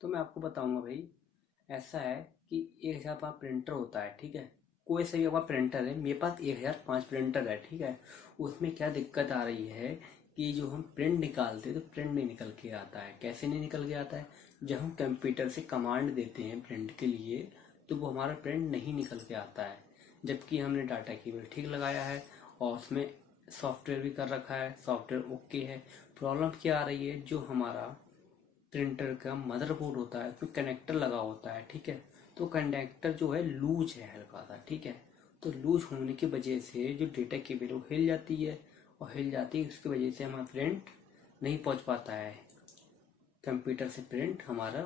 तो मैं आपको बताऊंगा भाई। ऐसा है कि 1005 प्रिंटर होता है, ठीक है। कोई सा भी आपका प्रिंटर है, मेरे पास 1005 प्रिंटर है, ठीक है। उसमें क्या दिक्कत आ रही है कि जो हम प्रिंट निकालते हैं तो प्रिंट नहीं निकल के आता है। कैसे नहीं निकल के आता है? जब हम कंप्यूटर से कमांड देते हैं प्रिंट के लिए तो वो हमारा प्रिंट नहीं निकल के आता है, जबकि हमने डाटा केबल ठीक लगाया है और उसमें सॉफ्टवेयर भी कर रखा है, सॉफ्टवेयर ओके है। प्रॉब्लम क्या आ रही है, जो हमारा प्रिंटर का मदरबोर्ड होता है उसमें कनेक्टर लगा होता है, ठीक है। तो कनेक्टर जो है लूज है हल्का सा, ठीक है। तो लूज होने की वजह से जो डेटा केबल वो हिल जाती है, और हिल जाती है उसकी वजह से हमारा प्रिंट नहीं पहुंच पाता है। कंप्यूटर से प्रिंट हमारा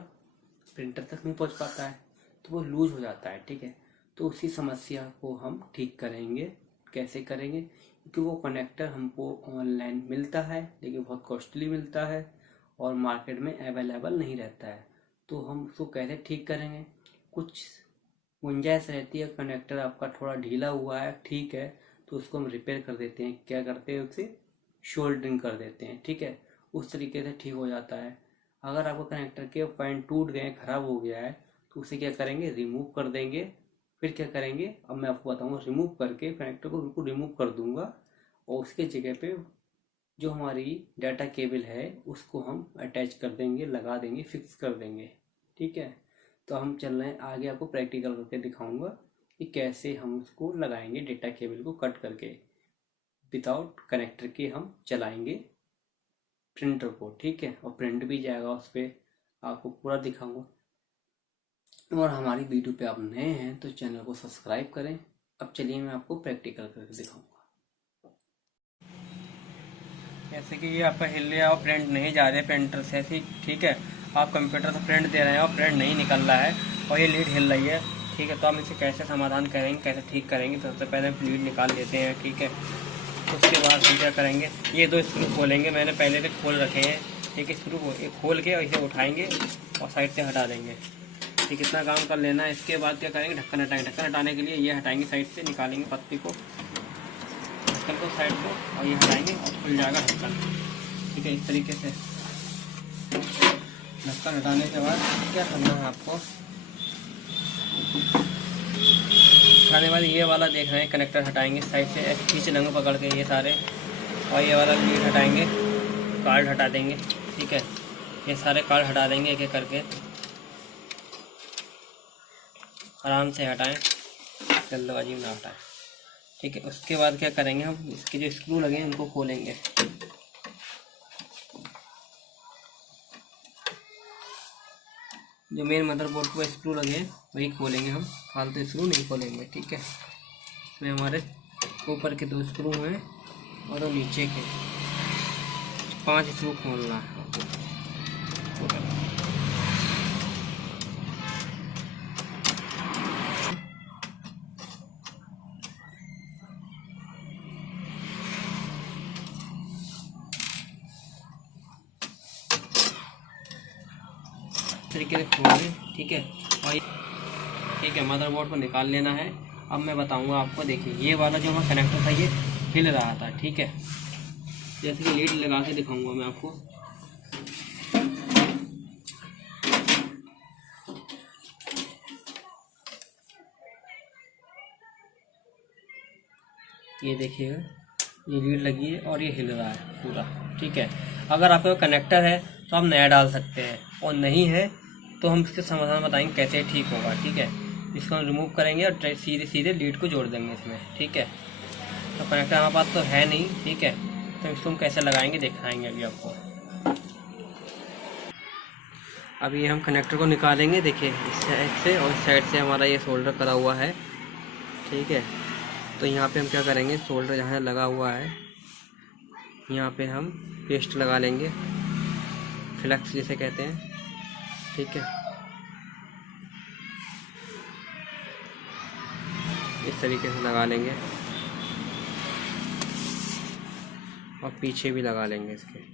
प्रिंटर तक नहीं पहुंच पाता है, तो वो लूज हो जाता है, ठीक है। तो उसी समस्या को हम ठीक करेंगे। कैसे करेंगे? क्योंकि वो कनेक्टर हमको ऑनलाइन मिलता है लेकिन बहुत कॉस्टली मिलता है और मार्केट में अवेलेबल नहीं रहता है। तो हम उसको कैसे ठीक करेंगे? कुछ गुंजाइश रहती है, कनेक्टर आपका थोड़ा ढीला हुआ है, ठीक है, तो उसको हम रिपेयर कर देते हैं। क्या करते हैं? उसे शोल्डरिंग कर देते हैं, ठीक है। उस तरीके से ठीक हो जाता है। अगर आपका कनेक्टर के पॉइंट टूट गए, खराब हो गया है, तो उसे क्या करेंगे? रिमूव कर देंगे। फिर क्या करेंगे अब मैं आपको बताऊंगा। रिमूव करके कनेक्टर को बिल्कुल रिमूव कर दूंगा और उसके जगह पे जो हमारी डाटा केबल है उसको हम अटैच कर देंगे, लगा देंगे, फिक्स कर देंगे, ठीक है। तो हम चल रहे हैं आगे, आपको प्रैक्टिकल करके दिखाऊंगा कि कैसे हम उसको लगाएंगे, डेटा केबल को कट करके विदाउट कनेक्टर के हम चलाएंगे प्रिंटर को, ठीक है। और प्रिंट भी जाएगा उस पर, आपको पूरा दिखाऊंगा। और हमारी वीडियो पे आप नए हैं तो चैनल को सब्सक्राइब करें। अब चलिए मैं आपको प्रैक्टिकल करके दिखाऊंगा। जैसे कि ये आपका हिल रहा है और प्रिंट नहीं जा रहे प्रिंटर से, ऐसे ठीक है। आप कंप्यूटर से प्रिंट दे रहे हैं और प्रिंट नहीं निकल रहा है और ये लीड हिल रही है, ठीक है। तो हम इसे कैसे समाधान करेंगे, कैसे ठीक करेंगे? तो सबसे पहले हम लीड निकाल लेते हैं, ठीक है। उसके बाद हम क्या करेंगे, ये दो स्क्रू खोलेंगे, मैंने पहले से खोल रखे हैं। एक स्क्रू को एक खोल के और इसे उठाएंगे और साइड से हटा देंगे, ठीक। इतना काम कर लेना है। इसके बाद क्या करेंगे? ढक्कन हटाएंगे। ढक्कन हटाने के लिए ये हटाएंगे, साइड से निकालेंगे पत्ती को, ढक्कन को साइड को, और ये हटाएंगे और खुल जाएगा ढक्कन, ठीक है। इस तरीके से ढक्कन हटाने के बाद क्या करना है आपको? हटाने वाले ये वाला देख रहे हैं कनेक्टर हटाएंगे साइड से, ऐसे खींच लेंगे पकड़ के ये सारे, और ये वाला लीड हटाएंगे, कार्ड हटा देंगे, ठीक है। ये सारे कार्ड हटा देंगे एक एक करके, आराम से हटाएं, जल्दबाजी में ना हटाएं, ठीक है। उसके बाद क्या करेंगे, हम इसके जो स्क्रू लगे हैं उनको खोलेंगे। जो मेन मदरबोर्ड को स्क्रू लगे हैं वही खोलेंगे हम, फालतू स्क्रू नहीं खोलेंगे, ठीक है। इसमें हमारे ऊपर के दो स्क्रू हैं और दो नीचे के, 5 स्क्रू खोलना है। तरीके से खोलेंगे, ठीक है। और ठीक है, मदरबोर्ड को निकाल लेना है। अब मैं बताऊंगा आपको, देखिए ये वाला जो हमारा कनेक्टर था ये हिल रहा था, ठीक है। जैसे कि लीड लगा के दिखाऊंगा मैं आपको। ये देखिएगा, ये लीड लगी है और ये हिल रहा है पूरा, ठीक है। अगर आपके कनेक्टर है तो आप नया डाल सकते हैं, और नहीं है तो हम इसके समाधान बताएंगे कैसे ठीक होगा, ठीक है। इसको हम रिमूव करेंगे और सीधे सीधे लीड को जोड़ देंगे इसमें, ठीक है। तो कनेक्टर हमारे पास तो है नहीं, ठीक है, तो इसको हम कैसे लगाएंगे दिखाएंगे अभी आपको। अभी हम कनेक्टर को निकालेंगे, देखिए इस साइड से और इस साइड से हमारा ये सोल्डर करा हुआ है, ठीक है। तो यहाँ पे हम क्या करेंगे, सोल्डर जहाँ लगा हुआ है यहाँ पे हम पेस्ट लगा लेंगे, फ्लेक्स जिसे कहते हैं, ठीक है। इस तरीके से लगा लेंगे और पीछे भी लगा लेंगे इसके।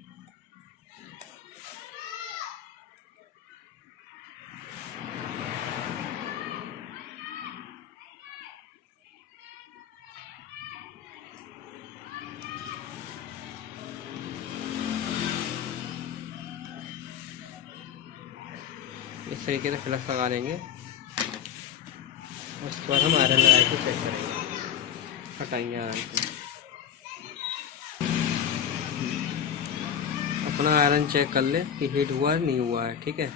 इस तरीके से फ्लक्स लगा लेंगे। उसके बाद हम आयरन लगा के चेक करेंगे, हटाएंगे आयरन को। अपना आयरन चेक कर ले कि हीट हुआ है नहीं हुआ है। ठीक है,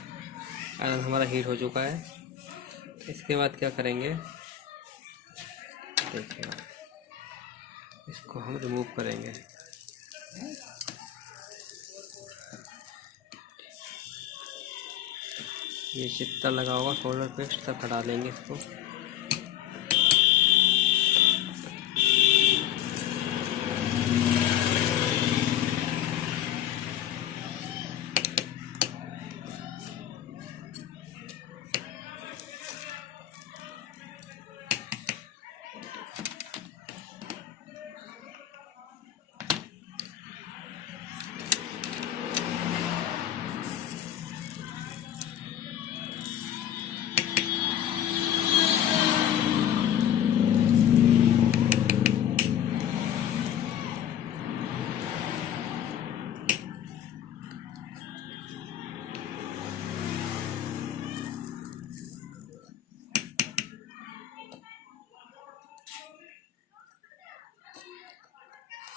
आयरन हमारा हीट हो चुका है। इसके बाद क्या करेंगे, देखिए इसको हम रिमूव करेंगे। ये चित्ता लगा होगा सोल्डर पेस्ट, सब हटा लेंगे इसको।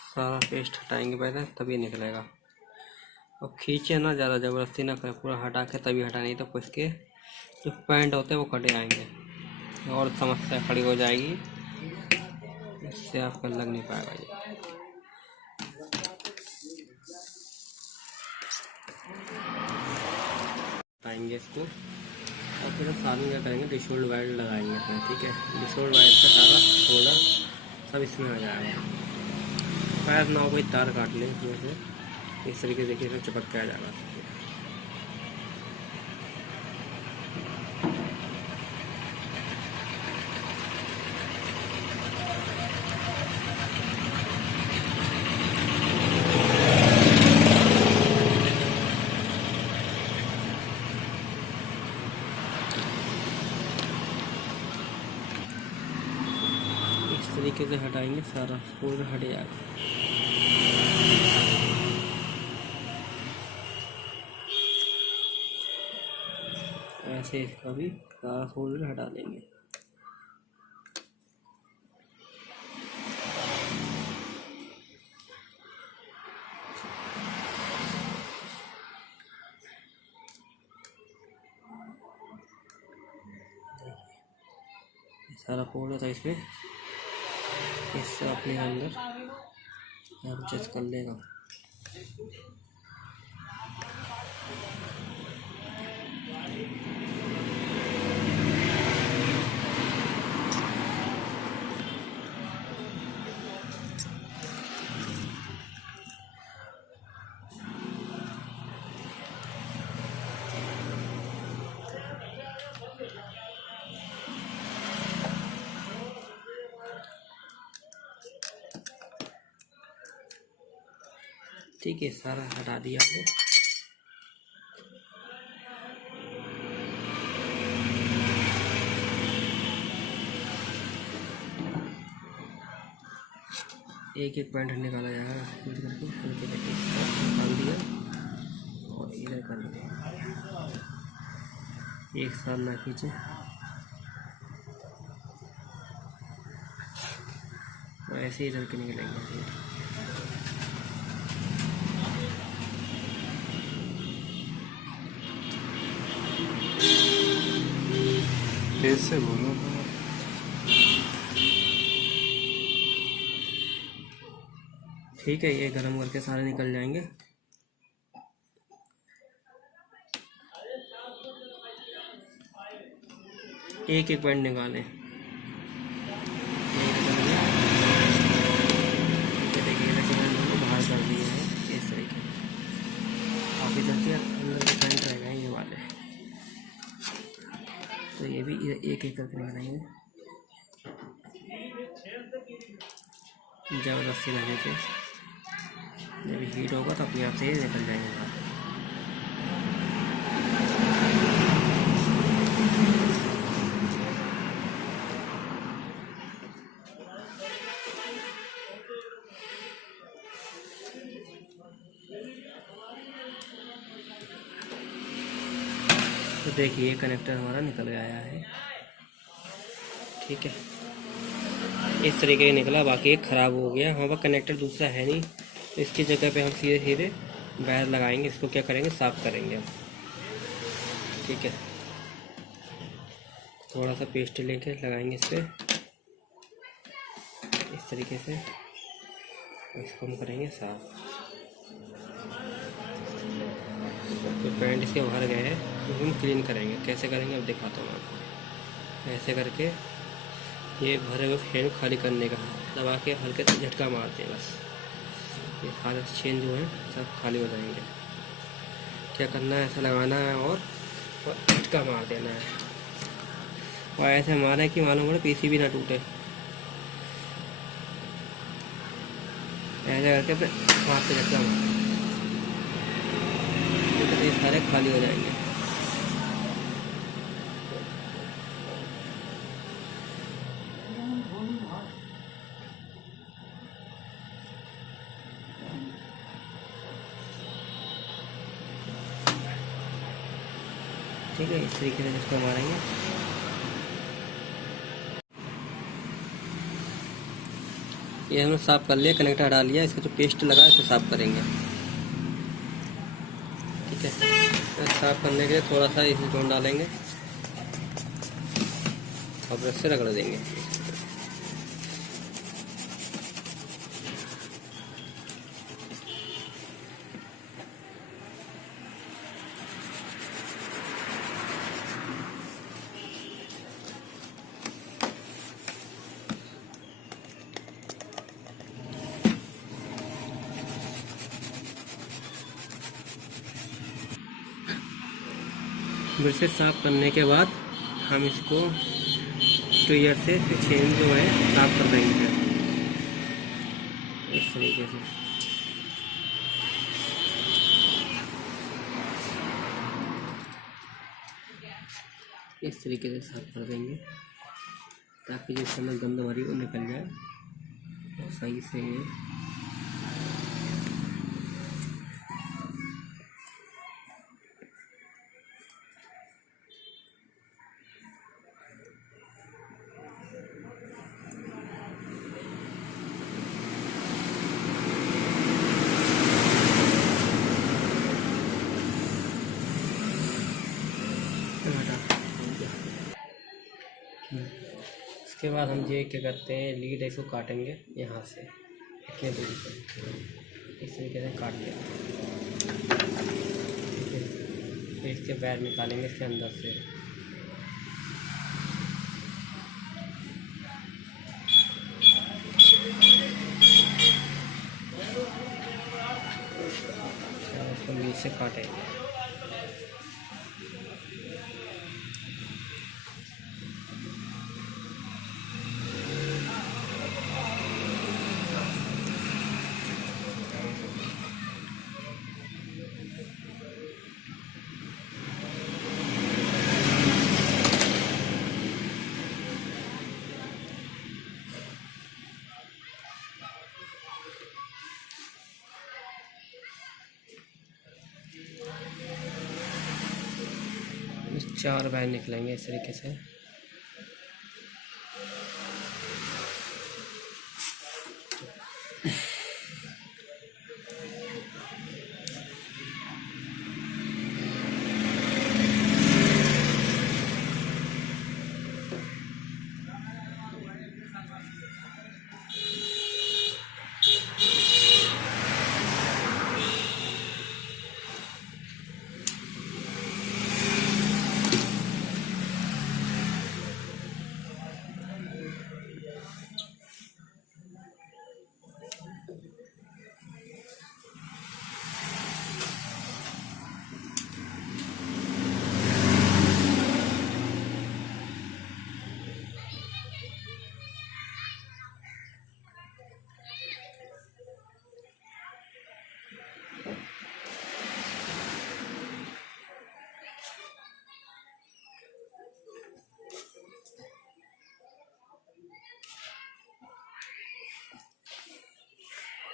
सारा पेस्ट हटाएंगे पहले, तभी निकलेगा। और खींचे ना, ज़्यादा ज़बरदस्ती ना करें, पूरा हटा के तभी हटा, नहीं तो इसके जो पैंट होते हैं वो कटे आएंगे और समस्या खड़ी हो जाएगी। इससे आपका लग नहीं पाएगा ये। हटाएंगे इसको और फिर साथ में क्या करेंगे, डिसोल्ड वायर लगाएंगे इसमें। ठीक है, डिसोल्ड वायर से सारा सोल्डर सब इसमें आ जाएगा। पैर ना हो कोई तार काट लें इसमें से, इस तरीके से देखिए चिपक के आ जाएगा। इस तरीके से हटाएंगे, सारा सोल्डर हट जाएगा। ऐसे इसका भी सारा सोल्डर हटा देंगे। सारा सोल्डर था इसमें, इससे अपने अंदर एडजस्ट कर लेगा। ठीक है, सारा हटा दिया हमने। एक एक पॉइंट निकाला जाएगा करके निकाल दिया और इधर कर दिया। एक साल ना खींचे, ऐसे ही इधर के निकलेंगे। कैसे बोलो, ठीक है, ये गरम करके सारे निकल जाएंगे। एक एक पॉइंट निकालें। बाहर कर दिए हैं इस तरीके से, काफ़ी जल्दी अंदर के पॉइंट रहेगा ये वाले, तो ये भी एक एक करके निकालेंगे। ज़बरदस्ती लगने से जब हीट होगा तो अपने आप से ही निकल जाएंगे। तो देखिए कनेक्टर हमारा निकल गया है, ठीक है, इस तरीके से निकला। बाकी एक ख़राब हो गया, हमारे पास कनेक्टर दूसरा है नहीं, तो इसकी जगह पे हम सीधे सीधे वायर लगाएंगे। इसको क्या करेंगे, साफ़ करेंगे हम, ठीक है। थोड़ा सा पेस्ट लेके लगाएंगे इस पर, इस तरीके से इसको हम करेंगे साफ़। तो पैंट इसके बाहर गए हैं, तो हम क्लीन करेंगे। कैसे करेंगे अब दिखाता हूँ आपको। ऐसे करके ये भरे हुए फैन खाली करने का दबा के हल्के से झटका मारते हैं बस, ये सारे चेन जो हैं सब खाली हो जाएंगे। क्या करना है, ऐसा लगाना है और झटका मार देना है, और ऐसे मारें कि मालूम पड़े पीसी भी ना टूटे। ऐसे करके अपने हाथ से झटका मार, तो ये सारे खाली हो जाएंगे। ठीक है, इस तरीके से इसको मारेंगे। ये हमने साफ़ कर लिया, कनेक्टर हटा लिया, इसका जो पेस्ट लगा है इसको साफ़ करेंगे, ठीक है। साफ़ करने के लिए थोड़ा सा इसी को डालेंगे और ब्रश से रगड़ देंगे। ब्रश से साफ़ करने के बाद हम इसको ट्रियर से चेन जो है साफ़ कर देंगे इस तरीके से। इस तरीके से साफ़ कर देंगे ताकि जिस समय गंद हमारी वो निकल जाए और सही से ये इसके बाद हम ये क्या करते हैं, लीड इसको काटेंगे यहाँ से इतने दूरी पे, इस तरीके से काट दिया, ठीक है। फिर इसके वायर निकालेंगे इसके अंदर से, इसको बीच से काटेंगे। चार वायर निकलेंगे इस तरीके से।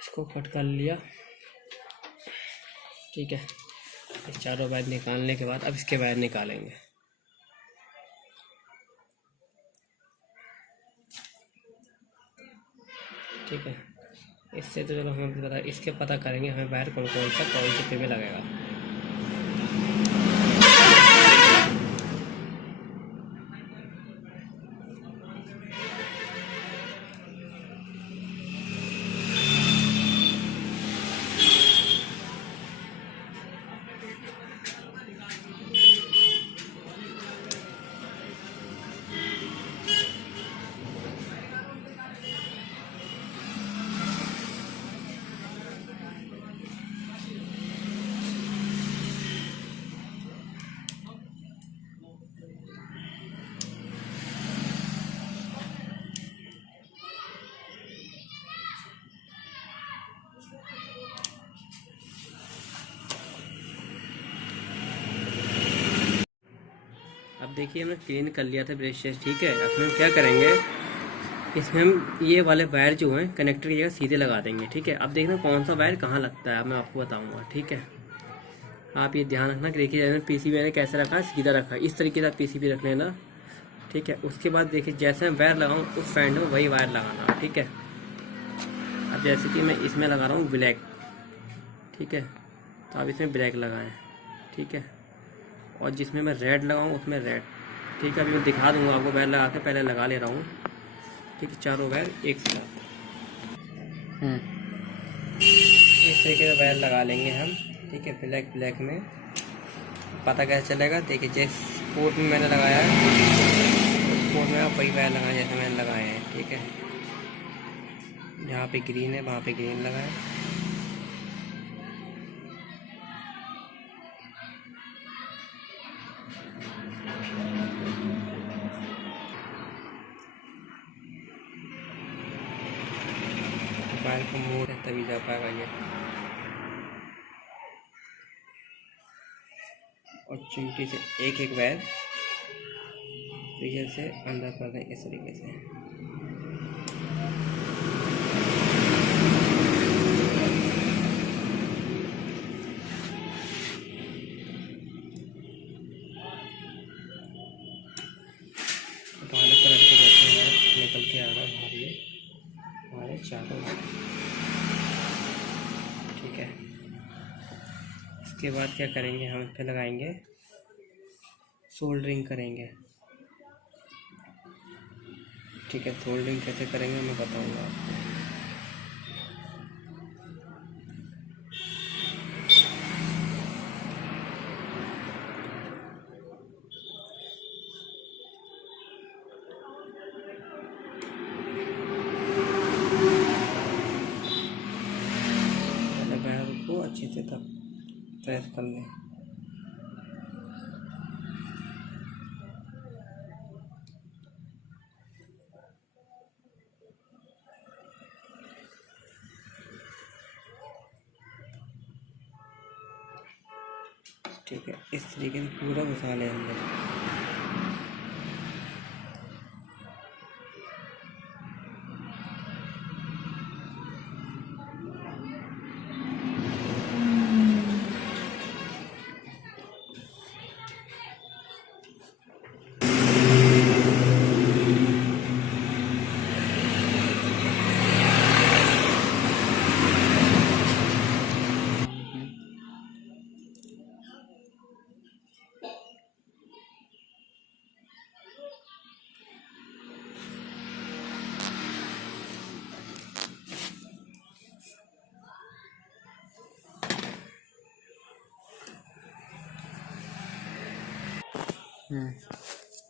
इसको कट कर लिया, ठीक है। इस चारों वायर निकालने के बाद अब इसके वायर निकालेंगे। ठीक है। इससे तो चलो हमें पता, इसके पता करेंगे हमें वायर कौन से पे लगेगा। अब देखिए हमने क्लीन कर लिया था ब्रशेस, ठीक है। अब हम क्या करेंगे, इसमें हम ये वाले वायर जो हैं कनेक्टर की जगह सीधे लगा देंगे, ठीक है। अब देखना कौन सा वायर कहाँ लगता है, मैं आपको बताऊंगा, ठीक है। आप ये ध्यान रखना कि देखिए जैसे पीसीबी मैंने कैसे रखा है, सीधा रखा है, इस तरीके से पीसीबी रख लेना, ठीक है। उसके बाद देखिए जैसे मैं वायर लगाऊँ उस साइड में वही वायर लगाना, ठीक है। अब जैसे कि मैं इसमें लगा रहा हूँ ब्लैक, ठीक है, तो आप इसमें ब्लैक लगाएं, ठीक है। और जिसमें मैं रेड लगाऊँ उसमें रेड, ठीक है। अभी मैं दिखा दूंगा आपको, वायर लगा के पहले लगा ले रहा हूँ, ठीक है। चारों वायर एक साथ इस तरीके से वायर लगा लेंगे हम, ठीक है। ब्लैक ब्लैक में पता कैसे चलेगा, देखिए जिस पोर्ट में मैंने लगाया है उस पोर्ट में आप वही वायर लगाएं जैसे मैंने लगाए हैं, ठीक है। जहाँ पे ग्रीन है वहाँ पे ग्रीन लगाएं। वायर को मोड़ है तभी जा पाएगा ये। और चिमटी से एक एक वायर पीछे से अंदर कर दें इस तरीके से। वाले कलर के जैसे वायर निकल के आ रहा है बाहर, ये हमारे चारों वायर, ठीक है। इसके बाद क्या करेंगे, हम इस पे लगाएंगे सोल्डरिंग करेंगे, ठीक है। सोल्डरिंग कैसे करेंगे मैं बताऊंगा आपको। पहले वायर को अच्छे से तब प्रेस कर लें। ठीक है, इस तरीके से पूरा घुसा लें अंदर।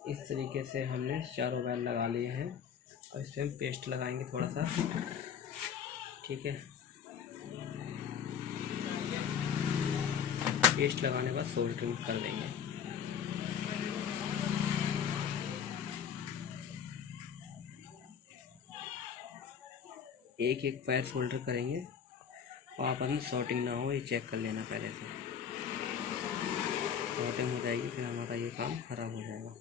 इस तरीके से हमने चारों वायर लगा लिए हैं। और इस पर हम पेस्ट लगाएंगे थोड़ा सा, ठीक है। पेस्ट लगाने के बाद सोल्डरिंग कर देंगे। एक एक वायर सोल्डर करेंगे और आपस में शॉर्टिंग ना हो ये चेक कर लेना पहले से। शॉर्टिंग हो जाएगी फिर हमारा ये काम खराब हो जाएगा।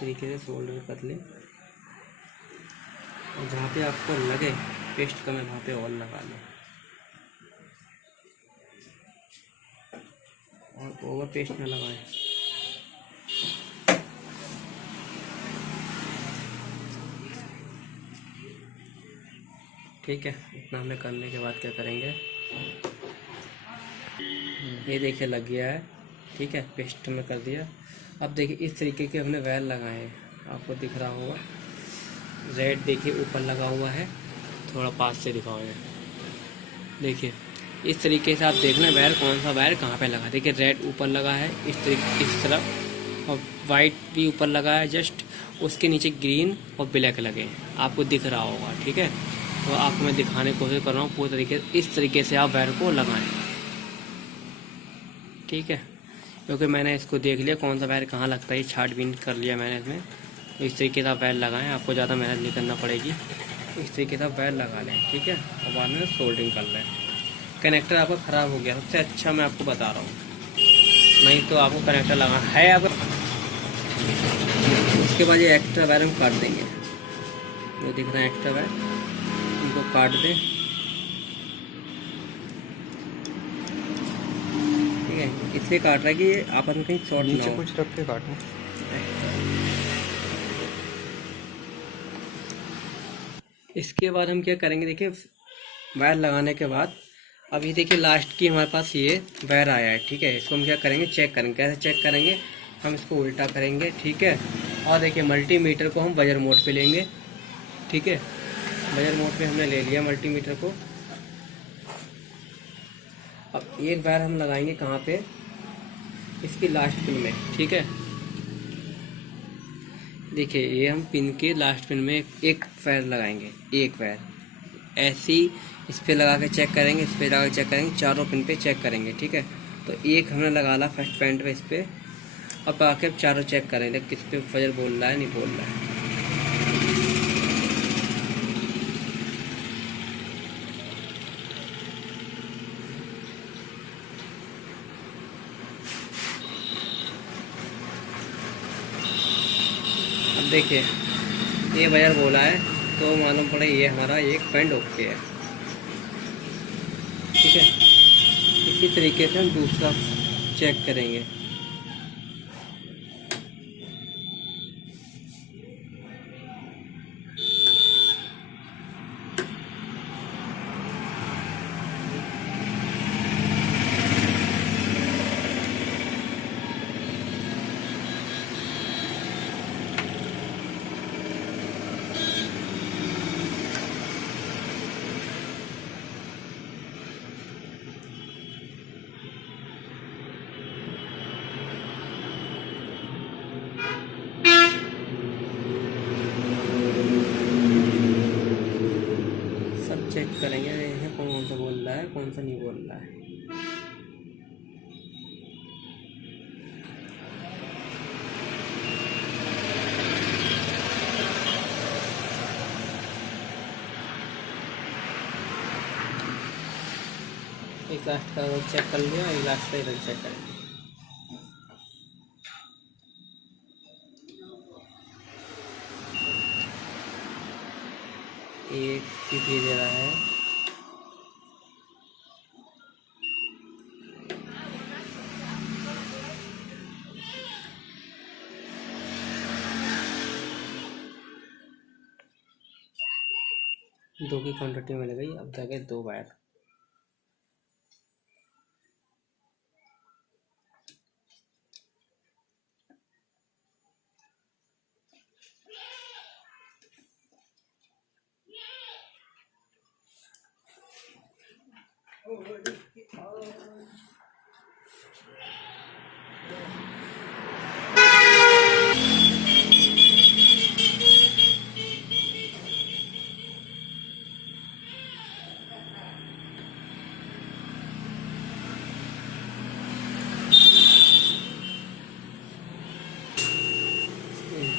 तरीके से सोल्डर कर लें, और जहाँ पे आपको लगे पेस्ट कम है वहाँ पे और लगा लें, और ओवर पेस्ट ना लगाएं। ठीक है, इतना हमें करने के बाद क्या करेंगे, ये देखिए लग गया है। ठीक है, पेस्ट में कर दिया। अब देखिए इस तरीके के हमने वायर लगाए हैं, आपको दिख रहा होगा रेड देखिए ऊपर लगा हुआ है, थोड़ा पास से दिखाओ ये देखिए। इस तरीके से आप देखना वायर कौन सा वायर कहाँ पे लगा। देखिए रेड ऊपर लगा है इस तरीके इस तरफ, और वाइट भी ऊपर लगा है जस्ट, उसके नीचे ग्रीन और ब्लैक लगे हैं, आपको दिख रहा होगा। ठीक है, तो आपको मैं दिखाने की कोशिश कर रहा हूँ पूरी तरीके इस तरीके से आप वायर को लगाएं। ठीक है, क्योंकि मैंने इसको देख लिया कौन सा वायर कहाँ लगता है, छाटबीन कर लिया मैंने इसमें। तो इस तरीके से आप वायर लगाएं, आपको ज़्यादा मेहनत नहीं करना पड़ेगी। इस तरीके से आप वायर लगा लें। ठीक है, और बाद में सोल्डरिंग कर लें। कनेक्टर आपका ख़राब हो गया, सबसे अच्छा मैं आपको बता रहा हूँ, नहीं तो आपको कनेक्टर लगाना है अगर, उसके बाद ये एक्स्ट्रा वायर हम काट देंगे। जो दिख रहा है एक्स्ट्रा वायर, उनको काट दें। ठीक है, इसलिए काट रहा है कि ये आपस में कहीं शॉर्ट ना नीचे हो। कुछ रख के काटो। इसके बाद हम क्या करेंगे, देखिए वायर लगाने के बाद अब ये देखिए लास्ट की हमारे पास ये वायर आया है। ठीक है, इसको हम क्या करेंगे, चेक करेंगे। कैसे चेक करेंगे, हम इसको उल्टा करेंगे। ठीक है, और देखिए मल्टीमीटर को हम बजर मोड पे लेंगे। ठीक है, बजर मोड पे हमने ले लिया मल्टीमीटर को। अब एक वायर हम लगाएंगे कहाँ पे, इसकी लास्ट पिन में। ठीक है, देखिए ये हम पिन के लास्ट पिन में एक वायर लगाएंगे, एक वायर ऐसी इस पे लगा के चेक करेंगे, इस पे लगा के चेक करेंगे, चारों पिन पे चेक करेंगे। ठीक है, तो एक हमने लगा ला फर्स्ट पॉइंट पे इस पे, अब आके चारों चेक करेंगे किस पे फजर बोल रहा है नहीं बोल रहा है। अब देखिए ये बजर बोला है, तो मालूम पड़े ये हमारा एक पॉइंट ओके है। ठीक है, इसी तरीके से हम दूसरा चेक करेंगे। सब चेक करेंगे ये कौन सा बोल रहा है कौन सा नहीं बोल रहा है। एक लास्ट का चेक कर लिया, एक लास्ट का इधर चेक करेंगे। एक सीधी दे रहा है, दो की क्वांटिटी मिल गई। अब जाके दो वायर,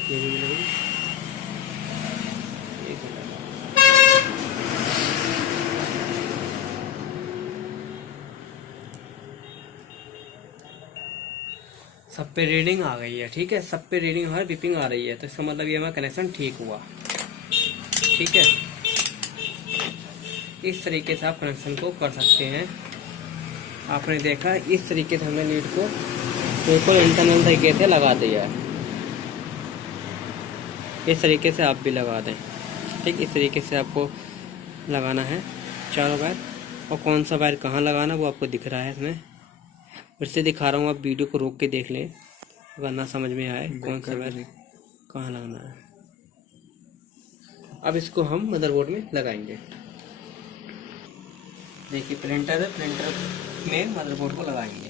ये भी मिल गई। एक मिनट, सब पे रीडिंग आ गई है, ठीक है, सब पे रीडिंग हमारी बिपिंग आ रही है, तो इसका मतलब ये हमारा कनेक्शन ठीक हुआ। ठीक है, इस तरीके से आप कनेक्शन को कर सकते हैं। आपने देखा इस तरीके से हमने लीड को बिल्कुल इंटरनल तरीके से लगा दिया है। इस तरीके से आप भी लगा दें। ठीक, इस तरीके से आपको लगाना है चारों वायर, और कौन सा वायर कहाँ लगाना वो आपको दिख रहा है इसमें। फिर से दिखा रहा हूँ, आप वीडियो को रोक के देख लें अगर ना समझ में आए कौन सा वायर कहाँ लगाना है। अब इसको हम मदरबोर्ड में लगाएंगे। देखिए प्रिंटर है, प्रिंटर में मदरबोर्ड को लगाएंगे।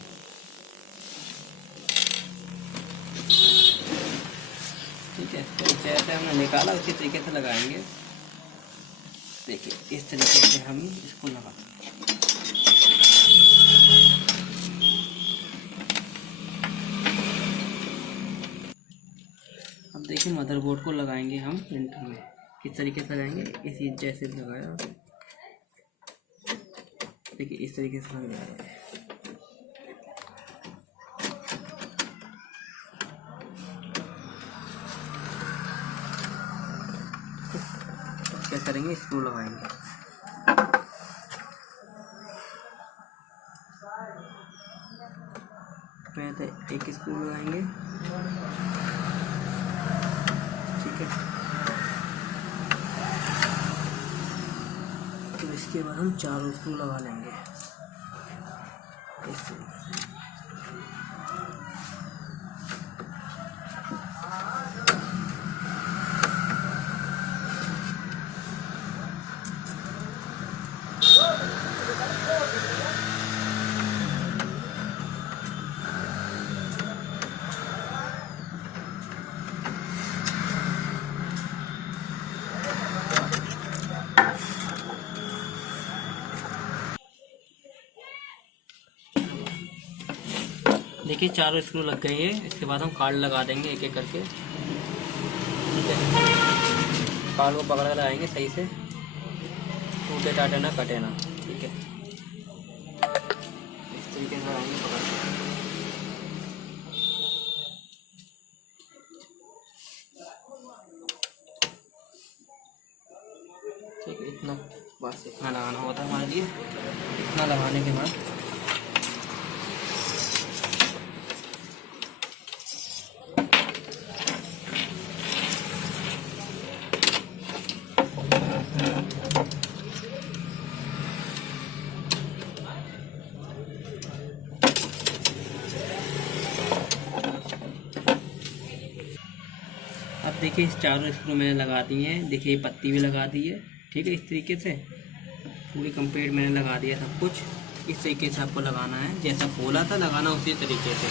ठीक है, तो जैसे हमने निकाला उसी तरीके से लगाएंगे। देखिए इस तरीके से हम इसको लगा, अब देखिए मदरबोर्ड को लगाएंगे हम प्रिंटर में। किस तरीके से लगाएंगे, इसी जैसे लगाया, देखिए इस तरीके से लग जाएगा। क्या करेंगे, स्क्रू लगाएंगे। पहले एक स्क्रू लगाएंगे, ठीक है, तो इसके बाद हम चारों स्क्रू लगा लेंगे इस तरीके से। देखिए चारों स्क्रू लग गए हैं। इसके बाद हम कार्ड लगा देंगे एक एक करके। ठीक है, कार्ड को पकड़ कर लगाएंगे सही से, टूटे टाटे ना कटे ना। ठीक है, इस तरीके से लगाएंगे पकड़ के। ठीक है, इतना बस इतना लगाना होता है हमारे लिए। इतना लगाने के बाद अब देखिए इस चारों स्क्रू मैंने लगा दिए हैं। देखिए पत्ती भी लगा दी है। ठीक है, इस तरीके से पूरी कंप्लीट मैंने लगा दिया सब कुछ। इस तरीके से आपको लगाना है, जैसा बोला था लगाना उसी तरीके से।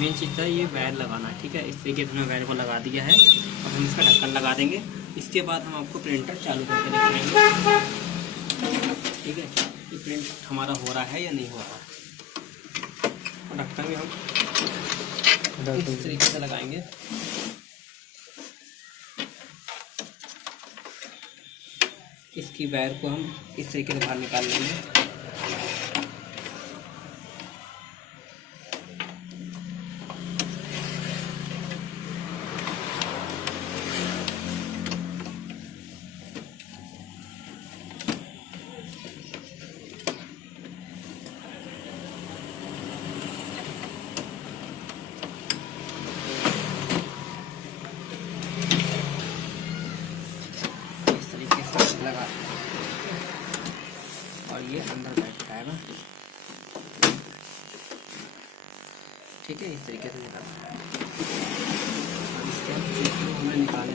मेन चीज़ था ये वायर लगाना है। ठीक है, इस तरीके से हमने वायर को लगा दिया है। और हम इसका ढक्कन लगा देंगे। इसके बाद हम आपको प्रिंटर चालू करके दिखाएंगे। ठीक है, ये प्रिंट हमारा हो रहा है या नहीं हो रहा। ढक्कन में हम इस तरीके से लगाएंगे। इसकी वायर को हम इस तरीके से बाहर निकाल लेंगे। इस तरीके से लगा और ये अंदर बैठ जाएगा। ठीक है, इस तरीके से निकाल, इसके हमने निकाले।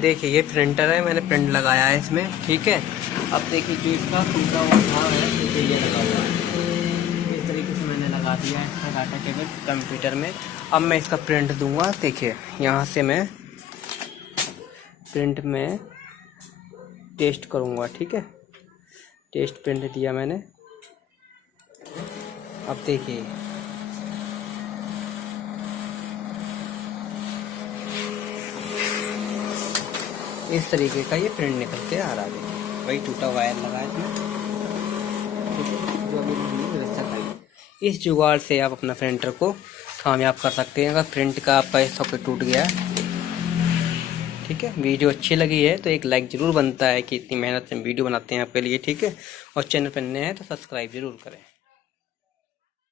देखिए ये प्रिंटर है, मैंने प्रिंट लगाया है इसमें, ठीक है। अब देखिए जो इसका टूटा हुआ भाग है, देखिए ये लगा हुआ है, इस तरीके से मैंने लगा दिया है इसका डाटा केबल कंप्यूटर में। अब मैं इसका प्रिंट दूंगा। देखिए यहाँ से मैं प्रिंट में टेस्ट करूँगा, ठीक है। टेस्ट प्रिंट दिया मैंने। अब देखिए इस तरीके का ये प्रिंट निकल के आ रहा है। वही टूटा वायर लगा है इसमें, ठीक है, जो अभी हमने व्यवस्था करी। इस जुगाड़ से आप अपना प्रिंटर को कामयाब कर सकते हैं अगर प्रिंट का आपका सॉकेट टूट गया है, ठीक है। वीडियो अच्छी लगी है तो एक लाइक ज़रूर बनता है कि इतनी मेहनत से वीडियो बनाते हैं आपके लिए, ठीक है। और चैनल पर नए हैं तो सब्सक्राइब ज़रूर करें।